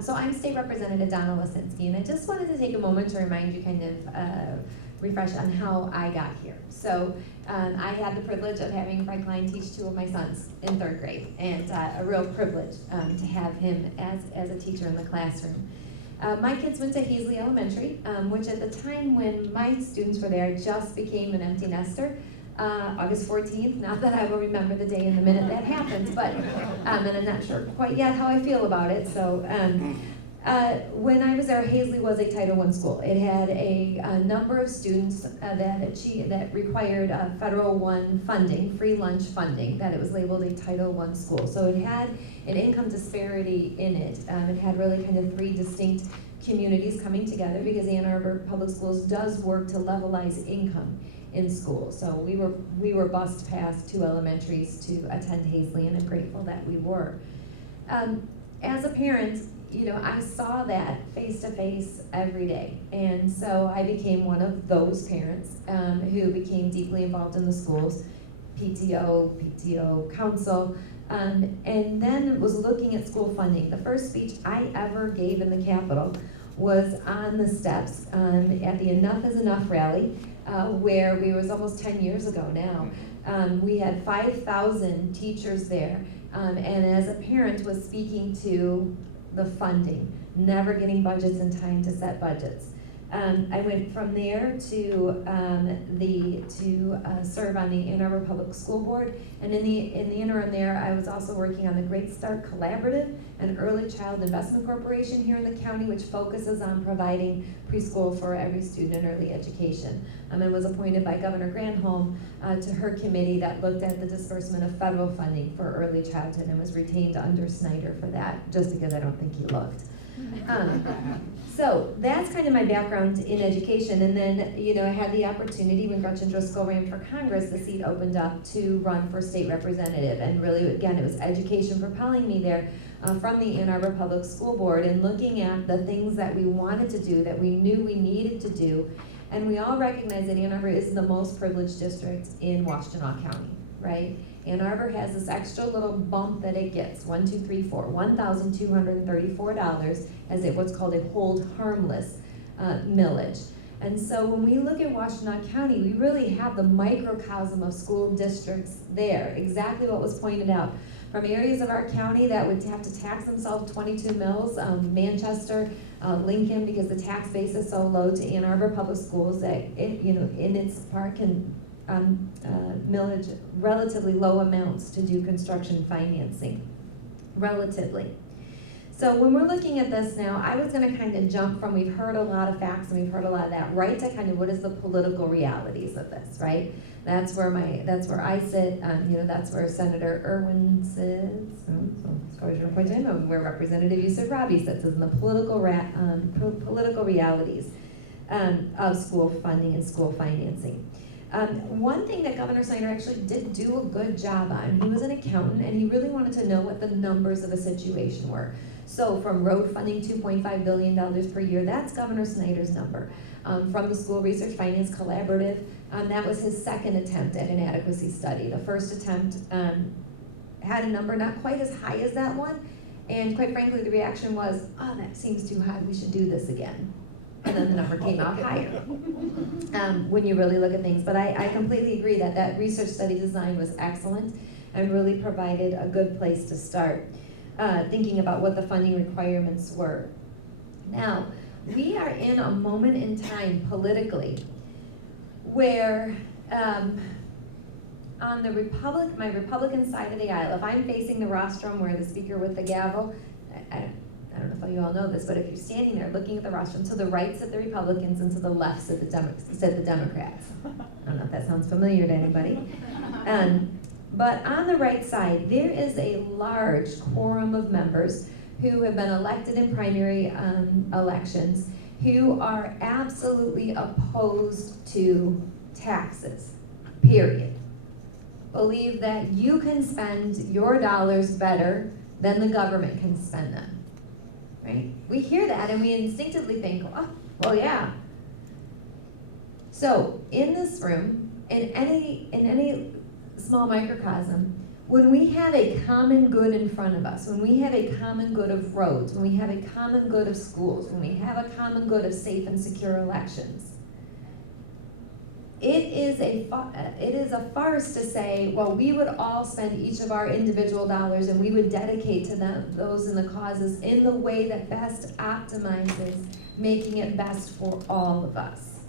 So I'm State Representative Donna Lasinski, and I just wanted to take a moment to remind you, kind of refresh on how I got here. So I had the privilege of having Fred Klein teach two of my sons in 3rd grade, and a real privilege to have him as a teacher in the classroom. My kids went to Hazley Elementary, which at the time when my students were there just became an empty nester. August 14th, not that I will remember the day and the minute that happened, but, and I'm not sure quite yet how I feel about it. So when I was there, Hazley was a Title I school. It had a number of students that required Federal I funding, free lunch funding, that it was labeled a Title I school. So it had an income disparity in it. It had really kind of 3 distinct communities coming together, because Ann Arbor Public Schools does work to levelize income in school. So we were bused past 2 elementaries to attend Hazley, and I'm grateful that we were. As a parent, you know, I saw that face to face every day, and so I became one of those parents who became deeply involved in the schools, PTO, council, and then was looking at school funding. The first speech I ever gave in the Capitol was on the steps at the Enough is Enough rally, where it was almost 10 years ago now. We had 5,000 teachers there, and as a parent was speaking to the funding, never getting budgets in time to set budgets. I went from there to serve on the Ann Arbor Public School Board, and in the interim there, I was also working on the Great Start Collaborative, an early child investment corporation here in the county, which focuses on providing preschool for every student in early education. And was appointed by Governor Granholm to her committee that looked at the disbursement of federal funding for early childhood, and was retained under Snyder for that, just because I don't think he looked. So that's kind of my background in education, and then, you know, I had the opportunity when Gretchen Driscoll ran for Congress, the seat opened up to run for state representative, and really, again, it was education propelling me there from the Ann Arbor Public School Board, and looking at the things that we wanted to do, that we knew we needed to do, and we all recognize that Ann Arbor is the most privileged district in Washtenaw County, right? Ann Arbor has this extra little bump that it gets, $1,234 as what's called a hold harmless millage. And so when we look at Washtenaw County, we really have the microcosm of school districts there, exactly what was pointed out. From areas of our county that would have to tax themselves 22 mills, Manchester, Lincoln, because the tax base is so low, to Ann Arbor Public Schools that it, you know, in its part can millage relatively low amounts to do construction financing, relatively. So when we're looking at this now, I was gonna kind of jump from, we've heard a lot of facts and we've heard a lot of that, right to kind of what is the political realities of this, right? That's where I sit, you know, that's where Senator Irwin sits, where Representative Yusuf Rabi sits, is in the political realities of school funding and school financing. One thing that Governor Snyder actually did do a good job on, he was an accountant and he really wanted to know what the numbers of the situation were. So from road funding, $2.5 billion per year, that's Governor Snyder's number. From the School Research Finance Collaborative, that was his second attempt at an adequacy study. The first attempt had a number not quite as high as that one, and quite frankly the reaction was, oh, that seems too high, we should do this again. And then the number came out higher when you really look at things. But I completely agree that that research study design was excellent and really provided a good place to start thinking about what the funding requirements were. Now, we are in a moment in time politically where on the my Republican side of the aisle, if I'm facing the rostrum where the speaker with the gavel, I don't know if you all know this, but if you're standing there looking at the rostrum, to the right sit the Republicans and to the left sit the Democrats. I don't know if that sounds familiar to anybody. But on the right side, there is a large quorum of members who have been elected in primary elections who are absolutely opposed to taxes, period. Believe that you can spend your dollars better than the government can spend them. Right? We hear that and we instinctively think, oh, well, yeah. So in this room, in any small microcosm, When we have a common good in front of us, when we have a common good of roads, when we have a common good of schools, when we have a common good of safe and secure elections, it is a farce to say, well, we would all spend each of our individual dollars and we would dedicate to those in the causes in the way that best optimizes making it best for all of us.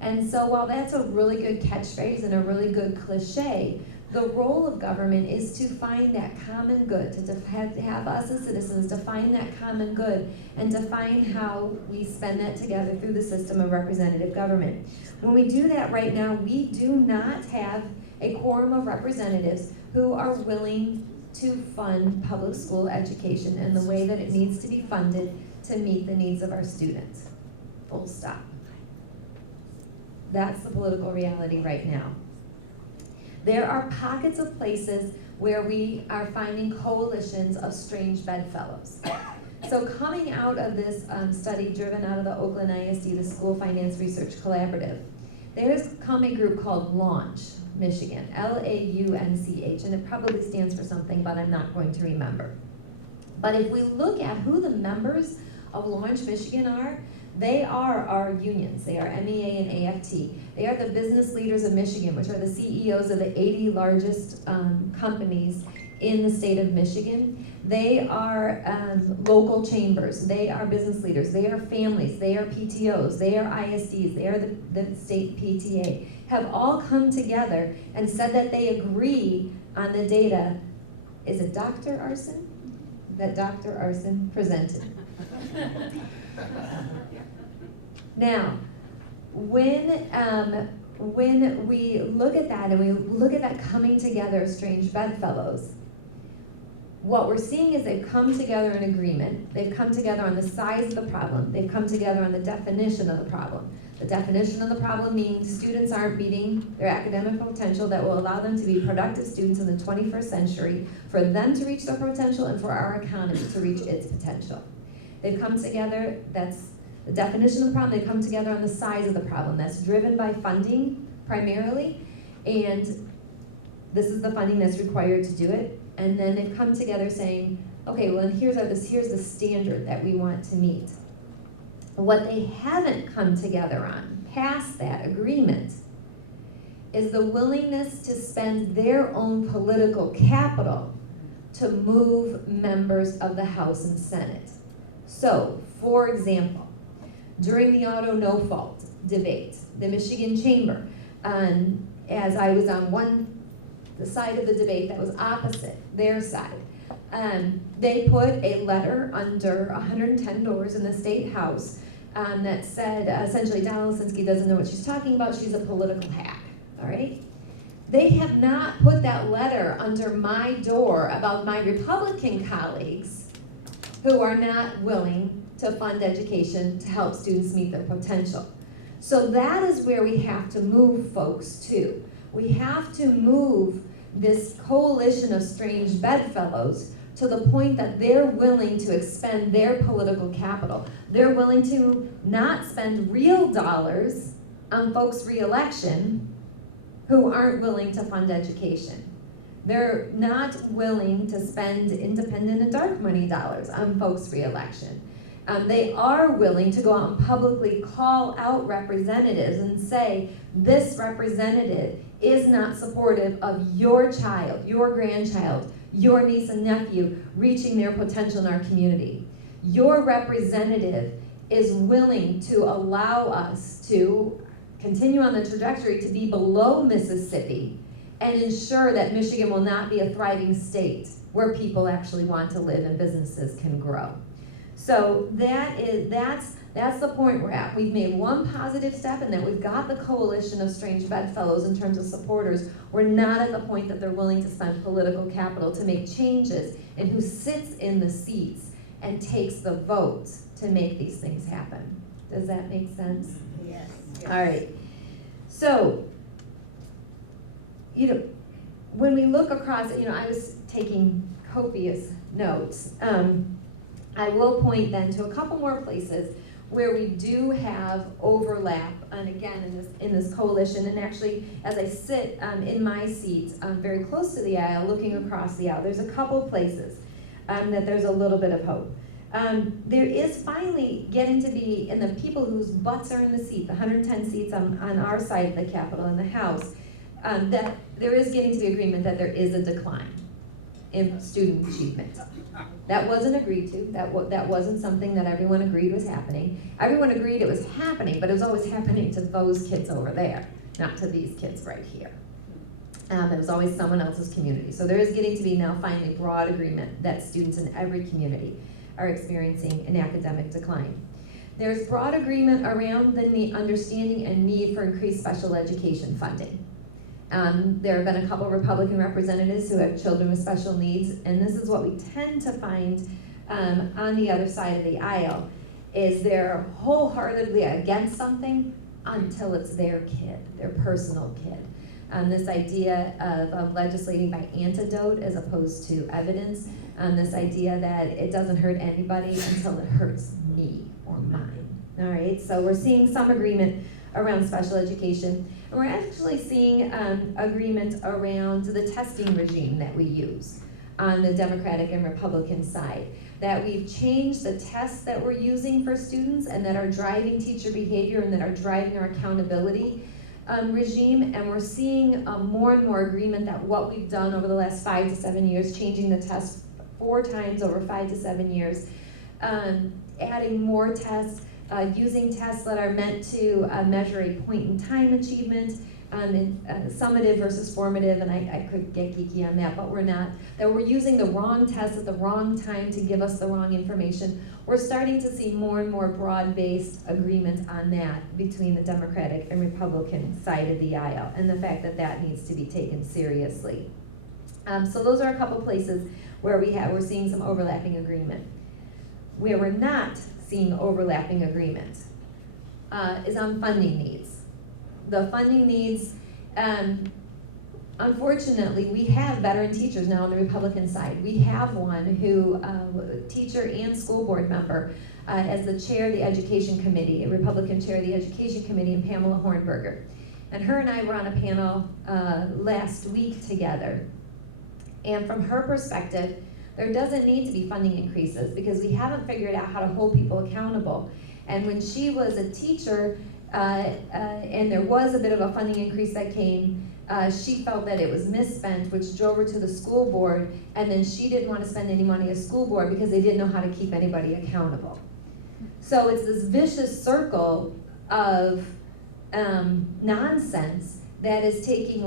And so while that's a really good catchphrase and a really good cliche, the role of government is to find that common good, to have us as citizens define that common good and define how we spend that together through the system of representative government. When we do that right now, we do not have a quorum of representatives who are willing to fund public school education in the way that it needs to be funded to meet the needs of our students. Full stop. That's the political reality right now. There are pockets of places where we are finding coalitions of strange bedfellows. So coming out of this study driven out of the Oakland ISD, the School Finance Research Collaborative, there's come a group called Launch Michigan, Launch, and it probably stands for something, but I'm not going to remember. But if we look at who the members of Launch Michigan are, they are our unions. They are MEA and AFT. They are the business leaders of Michigan, which are the CEOs of the 80 largest companies in the state of Michigan. They are local chambers. They are business leaders. They are families. They are PTOs. They are ISDs. They are the state PTA. Have all come together and said that they agree on the data. Is it Dr. Arson? That Dr. Arson presented. Now, when we look at that and we look at that coming together of strange bedfellows, what we're seeing is they've come together in agreement. They've come together on the size of the problem. They've come together on the definition of the problem. The definition of the problem means students aren't meeting their academic potential that will allow them to be productive students in the 21st century, for them to reach their potential and for our economy to reach its potential. They've come together, that's the definition of the problem. They come together on the size of the problem. That's driven by funding primarily, and this is the funding that's required to do it. And then they've come together saying, okay, well, here's the standard that we want to meet. What they haven't come together on, past that agreement, is the willingness to spend their own political capital to move members of the House and Senate. So, for example, during the auto no-fault debate, the Michigan Chamber, as I was on the side of the debate that was opposite their side, they put a letter under 110 doors in the State House that said, essentially, Donna Lasinski doesn't know what she's talking about, she's a political hack, all right? They have not put that letter under my door about my Republican colleagues who are not willing to fund education to help students meet their potential. So that is where we have to move folks to. We have to move this coalition of strange bedfellows to the point that they're willing to expend their political capital. They're willing to not spend real dollars on folks' re-election who aren't willing to fund education. They're not willing to spend independent and dark money dollars on folks' re-election. They are willing to go out and publicly call out representatives and say, this representative is not supportive of your child, your grandchild, your niece and nephew reaching their potential in our community. Your representative is willing to allow us to continue on the trajectory to be below Mississippi and ensure that Michigan will not be a thriving state where people actually want to live and businesses can grow. So that's the point we're at. We've made one positive step in that we've got the coalition of strange bedfellows in terms of supporters. We're not at the point that they're willing to spend political capital to make changes in who sits in the seats and takes the vote to make these things happen. Does that make sense? Yes. All right. So, when we look across, I was taking copious notes. I will point then to a couple more places where we do have overlap, and again, in this coalition, and actually, as I sit in my seat, very close to the aisle, looking across the aisle, there's a couple places that there's a little bit of hope. There is finally getting to be, in the people whose butts are in the seat, the 110 seats on our side of the Capitol in the House, that there is getting to be agreement that there is a decline in student achievement. That wasn't agreed to. That wasn't something that everyone agreed was happening. Everyone agreed it was happening, but it was always happening to those kids over there, not to these kids right here. It was always someone else's community. So there is getting to be now finally broad agreement that students in every community are experiencing an academic decline. There's broad agreement around the understanding and need for increased special education funding. There have been a couple of Republican representatives who have children with special needs, and this is what we tend to find on the other side of the aisle, is they're wholeheartedly against something until it's their kid, their personal kid. This idea of legislating by antidote as opposed to evidence, this idea that it doesn't hurt anybody until it hurts me or mine. All right, so we're seeing some agreement around special education. And we're actually seeing agreement around the testing regime that we use on the Democratic and Republican side. That we've changed the tests that we're using for students and that are driving teacher behavior and that are driving our accountability regime. And we're seeing more and more agreement that what we've done over the last 5 to 7 years, changing the tests 4 times over 5 to 7 years, adding more tests, using tests that are meant to measure a point-in-time achievement, summative versus formative, and I could get geeky on that, but we're not. That we're using the wrong tests at the wrong time to give us the wrong information. We're starting to see more and more broad-based agreement on that between the Democratic and Republican side of the aisle, and the fact that that needs to be taken seriously. So those are a couple places where we're seeing some overlapping agreement. Where we're not seeing overlapping agreement is on funding needs. The funding needs, unfortunately, we have veteran teachers now on the Republican side. We have one who, teacher and school board member, as the chair of the Education Committee, a Republican chair of the Education Committee, and Pamela Hornberger. And her and I were on a panel last week together. And from her perspective, there doesn't need to be funding increases because we haven't figured out how to hold people accountable. And when she was a teacher, and there was a bit of a funding increase that came, she felt that it was misspent, which drove her to the school board, and then she didn't want to spend any money at school board because they didn't know how to keep anybody accountable. So it's this vicious circle of nonsense that is taking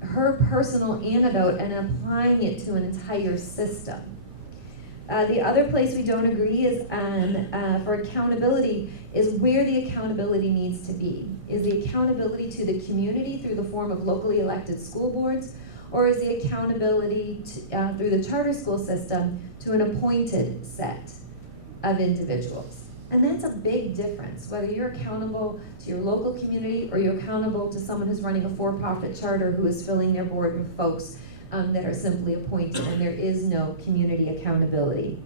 her personal antidote and applying it to an entire system. The other place we don't agree is on, for accountability, is where the accountability needs to be. Is the accountability to the community through the form of locally elected school boards, or is the accountability through the charter school system to an appointed set of individuals? And that's a big difference, whether you're accountable to your local community or you're accountable to someone who's running a for-profit charter who is filling their board with folks that are simply appointed, and there is no community accountability.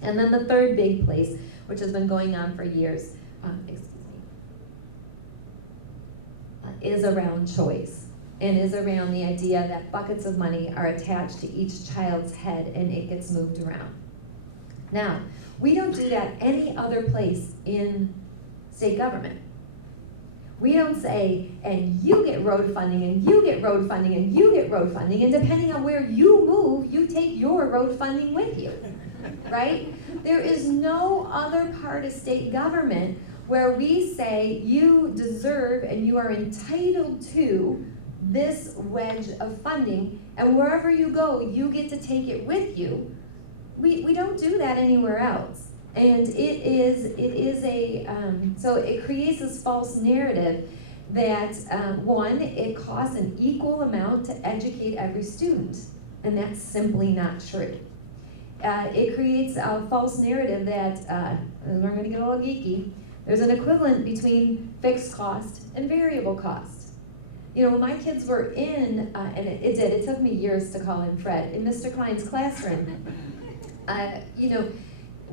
And then the third big place, which has been going on for years, is around choice, and is around the idea that buckets of money are attached to each child's head and it gets moved around. Now, we don't do that any other place in state government. We don't say, and you get road funding, and you get road funding, and you get road funding, and depending on where you move, you take your road funding with you, right? There is no other part of state government where we say you deserve and you are entitled to this wedge of funding, and wherever you go, you get to take it with you. We don't do that anywhere else. And so it creates this false narrative that, one, it costs an equal amount to educate every student, and that's simply not true. It creates a false narrative that, we're gonna get a little geeky, there's an equivalent between fixed cost and variable cost. You know, when my kids were in, and it took me years to call him Fred, in Mr. Klein's classroom, you know,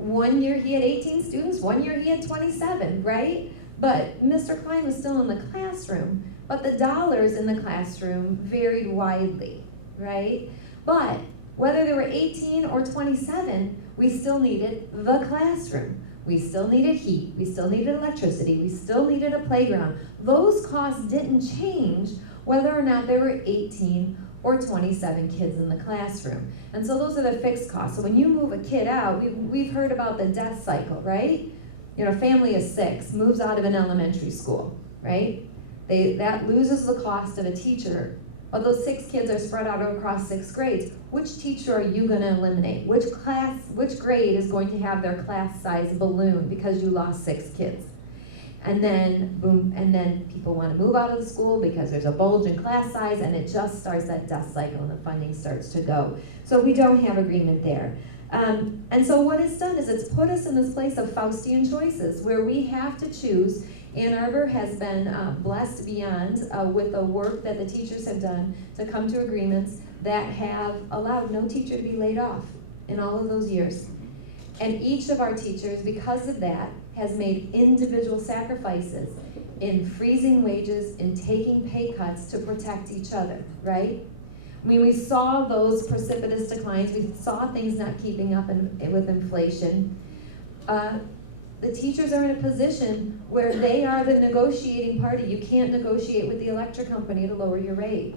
one year he had 18 students, one year he had 27, right? But Mr. Klein was still in the classroom, but the dollars in the classroom varied widely, right? But whether there were 18 or 27, we still needed the classroom. We still needed heat, we still needed electricity, we still needed a playground. Those costs didn't change whether or not there were 18 or 27 kids in the classroom. And so those are the fixed costs. So when you move a kid out, we've heard about the death cycle, right? You know, a family of 6 moves out of an elementary school, right? That loses the cost of a teacher, but those 6 kids are spread out across 6 grades. Which teacher are you gonna eliminate? Which grade is going to have their class size balloon because you lost 6 kids? And then, boom, and then people wanna move out of the school because there's a bulge in class size, and it just starts that death cycle and the funding starts to go. So we don't have agreement there. And so what it's done is it's put us in this place of Faustian choices where we have to choose. Ann Arbor has been blessed beyond with the work that the teachers have done to come to agreements that have allowed no teacher to be laid off in all of those years. And each of our teachers, because of that, has made individual sacrifices in freezing wages, in taking pay cuts to protect each other, right? I mean, we saw those precipitous declines. We saw things not keeping up with inflation. The teachers are in a position where they are the negotiating party. You can't negotiate with the electric company to lower your rate.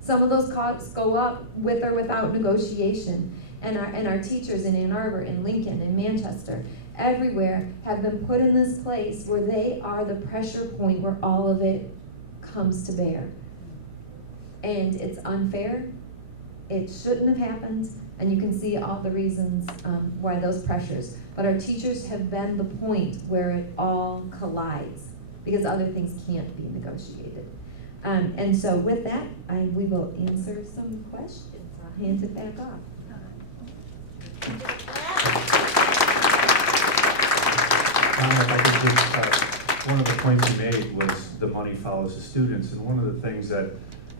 Some of those costs go up with or without negotiation. And our teachers in Ann Arbor, in Lincoln, in Manchester, everywhere have been put in this place where they are the pressure point where all of it comes to bear. And it's unfair, it shouldn't have happened, and you can see all the reasons why those pressures. But our teachers have been the point where it all collides, because other things can't be negotiated. And so with that, we will answer some questions. I'll hand it back off. Donna, if I could just, one of the points you made was the money follows the students, and one of the things that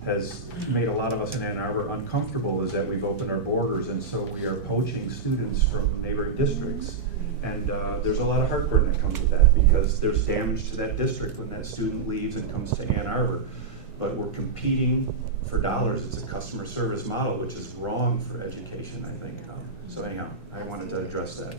has made a lot of us in Ann Arbor uncomfortable is that we've opened our borders, and so we are poaching students from neighboring districts. And there's a lot of heartburn that comes with that, because there's damage to that district when that student leaves and comes to Ann Arbor. But we're competing for dollars. It's a customer service model, which is wrong for education, I think. So anyhow, I wanted to address that.